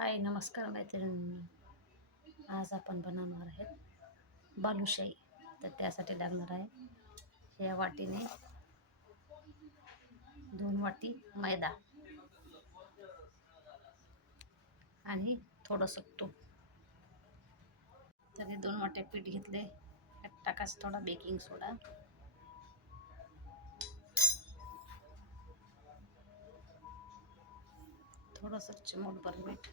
हाय नमस्कार मैत्रिणींनो. आज आपण बनवणार आहेत बालुशाही. तर त्यासाठी लागणार आहे या वाटीने 2 वाटी मैदा आणि थोडंसं तूप. तर हे 2 वाट्या पीठ घेतले. त्यात टाकायचं थोडा बेकिंग सोडा, थोडंसं चिमूटभर मीठ.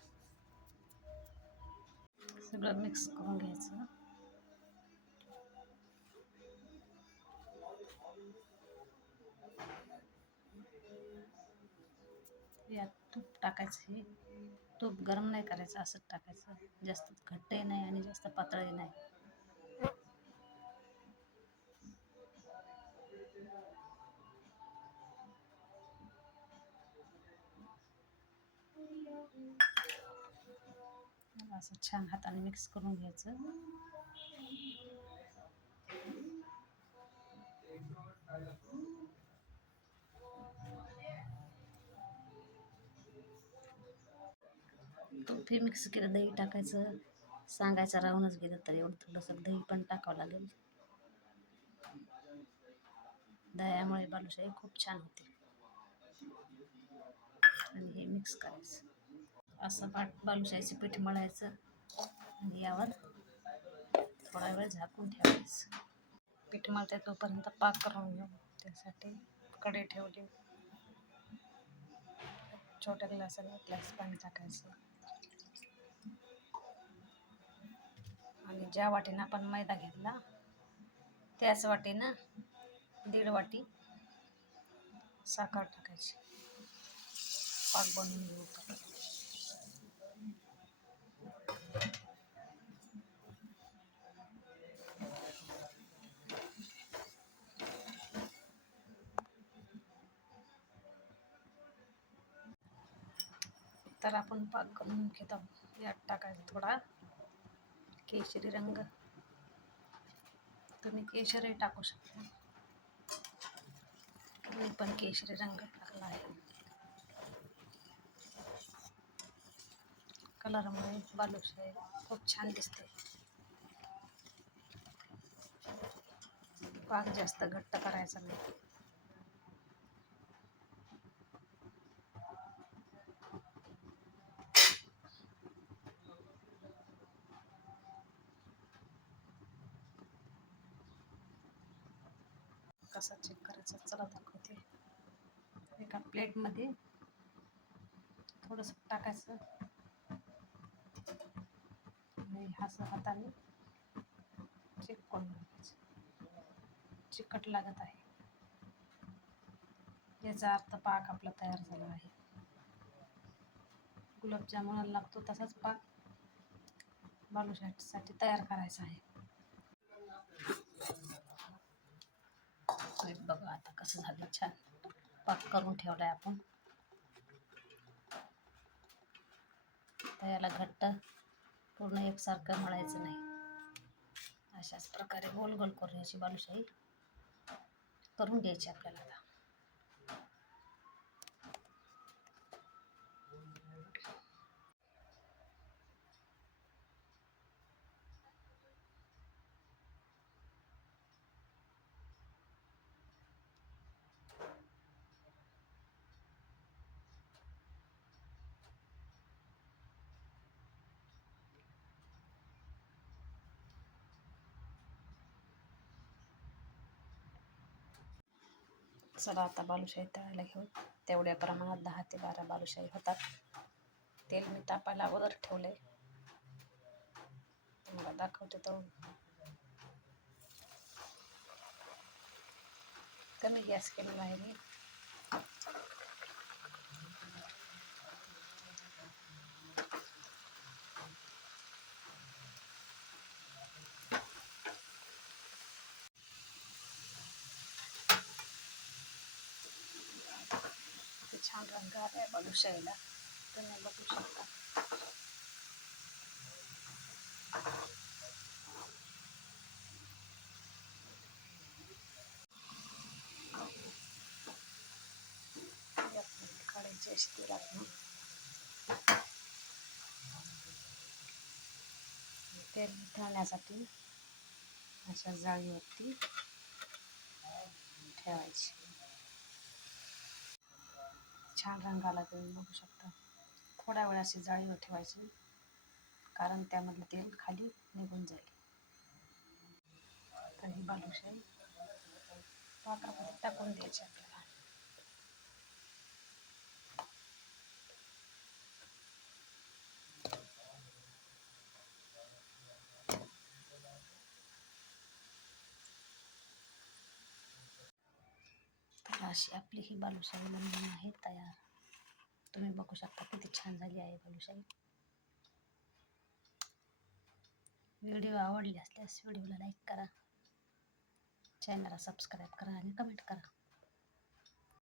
सगळं मिक्स करून घ्यायचं. यात तूप टाकायचं. हे तूप गरम नाही करायचं, असंच टाकायचं. जास्त घट्टही नाही आणि जास्त पातळही नाही. असं छान हाताने मिक्स करून घ्यायचं. तूप हे मिक्स केलं. दही टाकायचं. सांगायचं राहूनच गेलं तर एवढं थोडंसं दही पण टाकावं लागेल. दह्यामुळे बालुशाही खूप छान होते. आणि हे मिक्स करायचं. असं बालुशाहीचं पीठ मळायचं आणि यावर थोडा वेळ झाकून ठेवायचं. पीठ मळते तोपर्यंत पाक करून घेऊ. त्यासाठी कढई ठेवली. छोट्या ग्लासाने 1 ग्लास पाणी टाकायचं आणि ज्या वाटीनं आपण मैदा घेतला त्याच वाटीनं 1.5 वाटी साखर टाकायची. पाक बनवून घेऊ. तर आपण पाक करून घेत आहोत. यात टाकायचा थोडा केशरी रंग. तुम्ही केशरही टाकू शकता. मी पण केशरी रंग टाकला आहे. कलरमुळे बालुशाही खूप छान दिसते. पाक जास्त घट्ट करायचा नाही. कसा चेक करायचा चला दाखवते. एका प्लेटमध्ये थोडंसं टाकायचं आणि हाताने चेक करून घ्यायचं. चिकट लागत आहे याचा अर्थ पाक आपला तयार झाला आहे. गुलाबजामुनला लागतो तसाच पाक बालुशाहीसाठी तयार करायचा आहे. बघा आता कसं झालं. छान पाक करून ठेवलाय आपण. तर याला घट्ट पूर्ण एकसारखं मळायचं नाही. अशाच प्रकारे गोल गोल करून याची बालुशाही करून घ्यायची आपल्याला. आता चला आता बालुशाही तळायला घेऊ. तेवढ्या प्रमाणात 10 ते 12 बालुशाही होतात. तेल मी तापायला अगोदर ठेवले. तुम्हाला दाखवते. तळून कमी गॅस केलेला आहे मी. छान रंग आला आहे बालुशाहीला, तुम्ही बघू शकता. काढायची अशी तेलातून. तेल तळण्यासाठी अशा जाळीवरती ठेवायची. छान रंग आला तुम्ही बघू शकता. थोडा वेळ अशी जाळीवर ठेवायची, कारण त्यामधलं तेल खाली निघून जाईल. तर ही बालुशाही पात्रामध्ये टाकून द्यायची आपल्याला. तर अशी आपली ही बालुशाही बनवून आहे तयार. तुम्ही बघू शकता किती छान झाली आहे बालुशाही. व्हिडिओ आवडली असल्यास व्हिडिओला लाईक करा, चॅनलला सबस्क्राईब करा आणि कमेंट करा.